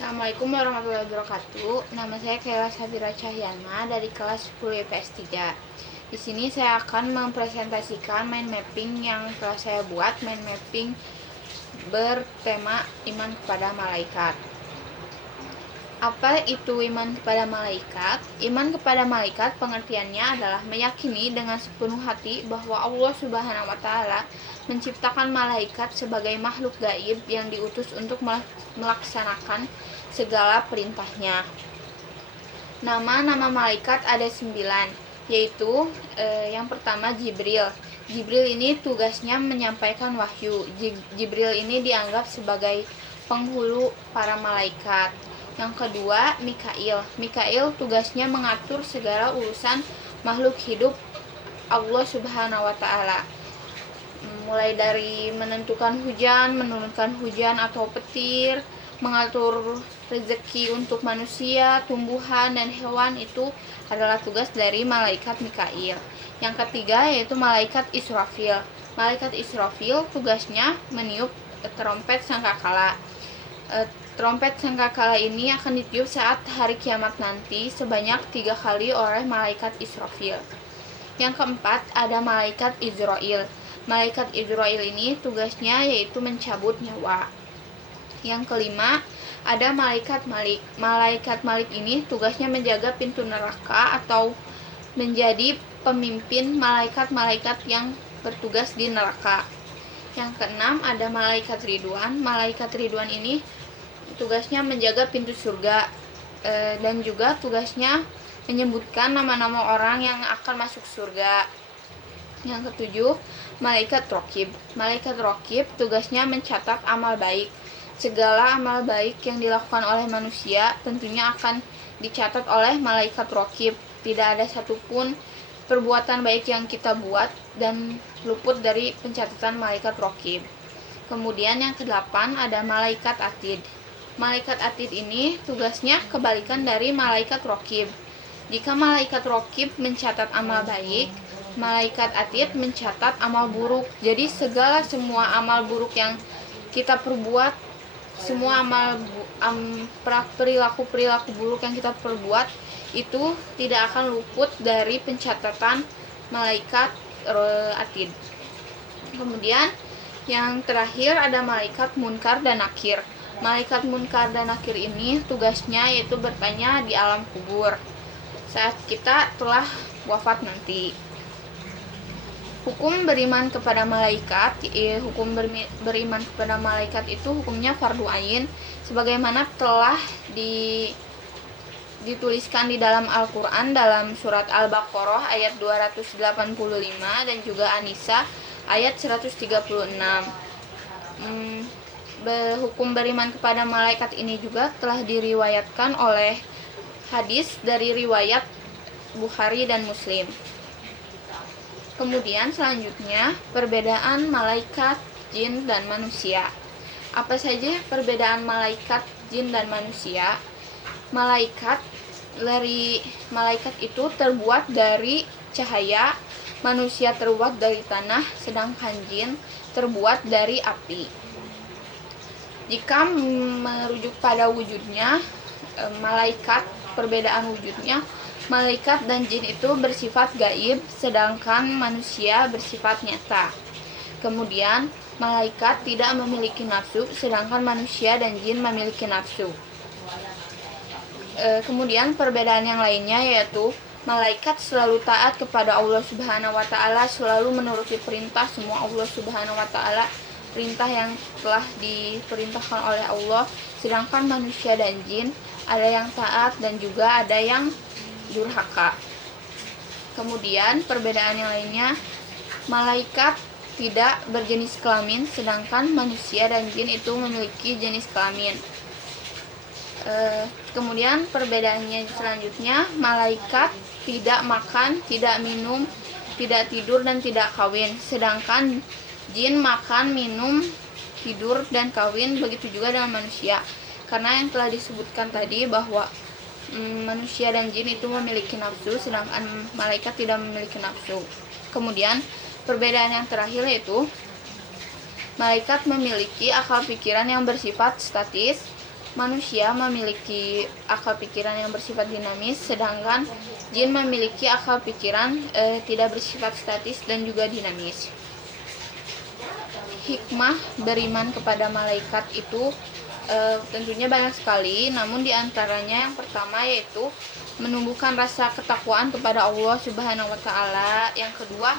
Assalamualaikum warahmatullahi wabarakatuh. Nama saya Kaila Sabira Cahyana dari kelas 10 IPS 3. Di sini saya akan mempresentasikan mind mapping yang telah saya buat, mind mapping bertema iman kepada malaikat. Apa itu iman kepada malaikat? Iman kepada malaikat pengertiannya adalah meyakini dengan sepenuh hati bahwa Allah Subhanahu wa taala menciptakan malaikat sebagai makhluk gaib yang diutus untuk melaksanakan segala perintahnya. Nama-nama malaikat ada 9, yaitu yang pertama Jibril. Jibril ini tugasnya menyampaikan wahyu. Jibril ini dianggap sebagai penghulu para malaikat. Yang kedua, Mikail. Mikail tugasnya mengatur segala urusan makhluk hidup Allah Subhanahu wa taala. Mulai dari menentukan hujan, menurunkan hujan atau petir, mengatur rezeki untuk manusia, tumbuhan, dan hewan, itu adalah tugas dari malaikat Mikail. Yang ketiga yaitu malaikat Israfil. Malaikat Israfil tugasnya meniup trompet sangkakala. Trompet sangkakala ini akan ditiup saat hari kiamat nanti sebanyak 3 kali oleh malaikat Israfil. Yang keempat ada malaikat Izrail. Malaikat Izrail ini tugasnya yaitu mencabut nyawa. Yang kelima ada malaikat Malik. Malaikat Malik ini tugasnya menjaga pintu neraka atau menjadi pemimpin malaikat-malaikat yang bertugas di neraka. Yang keenam ada malaikat Ridwan. Malaikat Ridwan ini tugasnya menjaga pintu surga dan juga tugasnya menyebutkan nama-nama orang yang akan masuk surga. Yang ketujuh, malaikat Raqib. Malaikat Raqib tugasnya mencatat amal baik. Segala amal baik yang dilakukan oleh manusia tentunya akan dicatat oleh malaikat Raqib. Tidak ada satupun perbuatan baik yang kita buat dan luput dari pencatatan malaikat Raqib. Kemudian yang kedelapan ada malaikat Atid. Malaikat Atid ini tugasnya kebalikan dari malaikat Raqib. Jika malaikat Raqib mencatat amal baik, malaikat Atid mencatat amal buruk. Jadi semua amal buruk yang kita perbuat, semua perilaku buruk yang kita perbuat itu tidak akan luput dari pencatatan malaikat Atid. Kemudian yang terakhir ada malaikat Munkar dan Nakir. Malaikat Munkar dan Nakir ini tugasnya yaitu bertanya di alam kubur saat kita telah wafat nanti. Hukum beriman kepada malaikat, hukum beriman kepada malaikat itu hukumnya fardu ain sebagaimana telah dituliskan di dalam Al-Qur'an dalam surat Al-Baqarah ayat 285 dan juga An-Nisa ayat 136. Hukum beriman kepada malaikat ini juga telah diriwayatkan oleh hadis dari riwayat Bukhari dan Muslim. Kemudian selanjutnya perbedaan malaikat, jin, dan manusia. Apa saja perbedaan malaikat, jin, dan manusia? Malaikat itu terbuat dari cahaya, manusia terbuat dari tanah, sedangkan jin terbuat dari api. Jika merujuk pada wujudnya, perbedaan wujudnya, malaikat dan jin itu bersifat gaib, sedangkan manusia bersifat nyata. Kemudian, malaikat tidak memiliki nafsu, sedangkan manusia dan jin memiliki nafsu. Kemudian perbedaan yang lainnya yaitu malaikat selalu taat kepada Allah Subhanahu wa taala, selalu menuruti perintah semua Allah Subhanahu wa taala, perintah yang telah diperintahkan oleh Allah, sedangkan manusia dan jin ada yang taat dan juga ada yang durhaka. Kemudian perbedaan yang lainnya, malaikat tidak berjenis kelamin, sedangkan manusia dan jin itu memiliki jenis kelamin. Kemudian perbedaannya selanjutnya, malaikat tidak makan, tidak minum, tidak tidur, dan tidak kawin, sedangkan jin makan, minum, tidur, dan kawin. Begitu juga dengan manusia, karena yang telah disebutkan tadi bahwa manusia dan jin itu memiliki nafsu, sedangkan malaikat tidak memiliki nafsu. Kemudian perbedaan yang terakhir yaitu malaikat memiliki akal pikiran yang bersifat statis, Manusia memiliki akal pikiran yang bersifat dinamis, sedangkan jin memiliki akal pikiran tidak bersifat statis dan juga dinamis. Hikmah beriman kepada malaikat itu tentunya banyak sekali, namun diantaranya yang pertama yaitu menumbuhkan rasa ketakwaan kepada Allah Subhanahu wa Ta'ala. Yang kedua,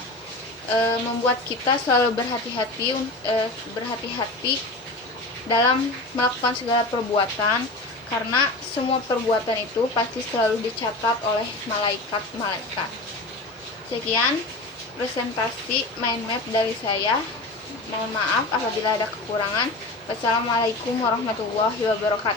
membuat kita selalu berhati-hati dalam melakukan segala perbuatan, karena semua perbuatan itu pasti selalu dicatat oleh malaikat-malaikat. Sekian presentasi mind map dari saya. Mohon maaf apabila ada kekurangan. Wassalamualaikum warahmatullahi wabarakatuh.